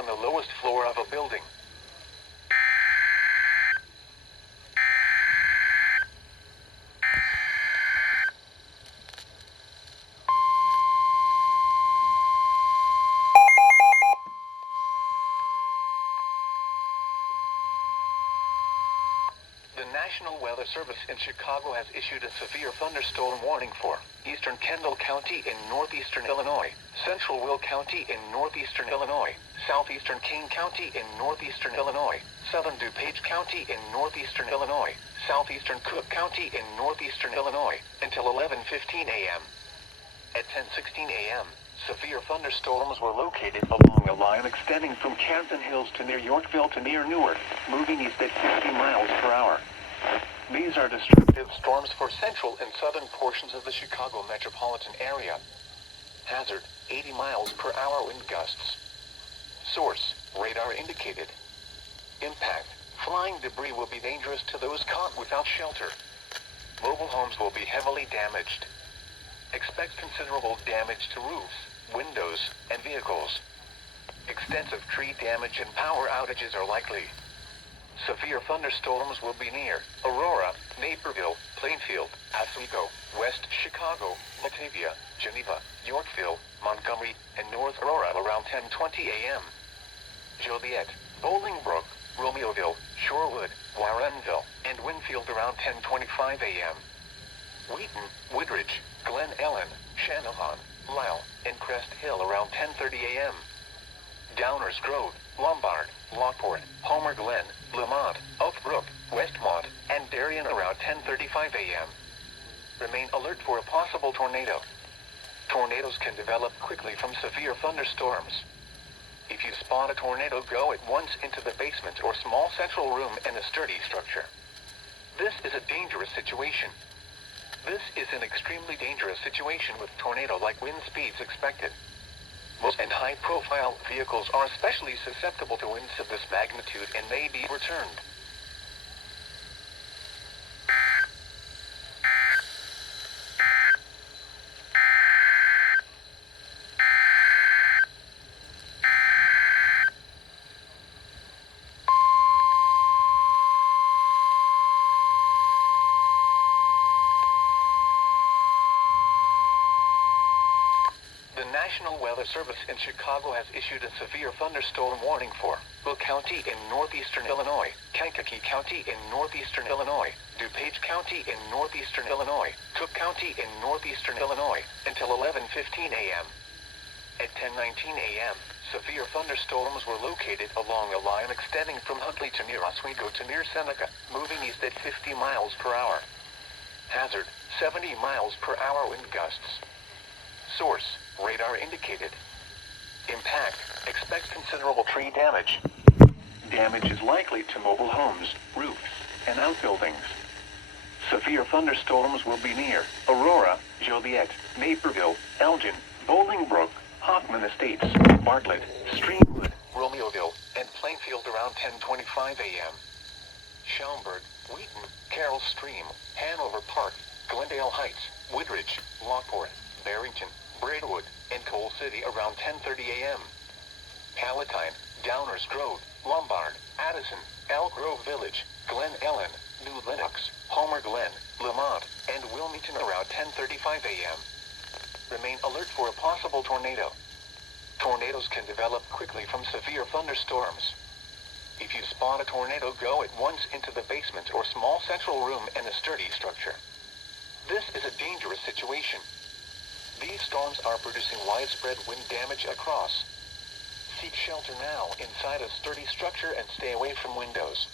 on the lowest floor of a building. The National Weather Service in Chicago has issued a severe thunderstorm warning for eastern Kendall County in northeastern Illinois, central Will County in northeastern Illinois, southeastern Kane County in northeastern Illinois, southern DuPage County in northeastern Illinois, southeastern Cook County in northeastern Illinois, until 11:15 a.m. At 10:16 a.m., severe thunderstorms were located along a line extending from Camden Hills to near Yorkville to near Newark, moving east at 50 miles per hour. These are destructive storms for central and southern portions of the Chicago metropolitan area. Hazard, 80 miles per hour wind gusts. Source, radar indicated. Impact, flying debris will be dangerous to those caught without shelter. Mobile homes will be heavily damaged. Expect considerable damage to roofs, windows, and vehicles. Extensive tree damage and power outages are likely. Severe thunderstorms will be near Aurora, Naperville, Plainfield, Oswego, West Chicago, Batavia, Geneva, Yorkville, Montgomery, and North Aurora around 10:20 a.m. Joliet, Bolingbrook, Romeoville, Shorewood, Warrenville, and Winfield around 10:25 a.m. Wheaton, Woodridge, Glen Ellen, Channahon, Lisle, and Crest Hill around 10:30 a.m. Downers Grove, Lombard, Lockport, Homer Glen, Lamont, Oak Brook, Westmont, and Darien around 10:35 a.m. Remain alert for a possible tornado. Tornadoes can develop quickly from severe thunderstorms. If you spot a tornado, go at once into the basement or small central room in a sturdy structure. This is a dangerous situation. This is an extremely dangerous situation with tornado-like wind speeds expected. Most and high-profile vehicles are especially susceptible to winds of this magnitude and may be returned. The National Weather Service in Chicago has issued a severe thunderstorm warning for Will County in northeastern Illinois, Kankakee County in northeastern Illinois, DuPage County in northeastern Illinois, Cook County in northeastern Illinois, until 11:15 a.m. At 10:19 a.m., severe thunderstorms were located along a line extending from Huntley to near Oswego to near Seneca, moving east at 50 miles per hour. Hazard, 70 miles per hour wind gusts. Source, radar indicated. Impact, expect considerable tree damage. Damage is likely to mobile homes, roofs, and outbuildings. Severe thunderstorms will be near Aurora, Joliet, Naperville, Elgin, Bolingbrook, Hoffman Estates, Bartlett, Streamwood, Romeoville, and Plainfield around 10:25 a.m. Schaumburg, Wheaton, Carroll Stream, Hanover Park, Glendale Heights, Woodridge, Lockport, Barrington, Braidwood, and Coal City around 10:30 a.m. Palatine, Downers Grove, Lombard, Addison, Elk Grove Village, Glen Ellen, New Lenox, Homer Glen, Lamont, and Wilmington around 10:35 a.m. Remain alert for a possible tornado. Tornadoes can develop quickly from severe thunderstorms. If you spot a tornado, go at once into the basement or small central room in a sturdy structure. This is a dangerous situation. These storms are producing widespread wind damage across. Seek shelter now inside a sturdy structure and stay away from windows.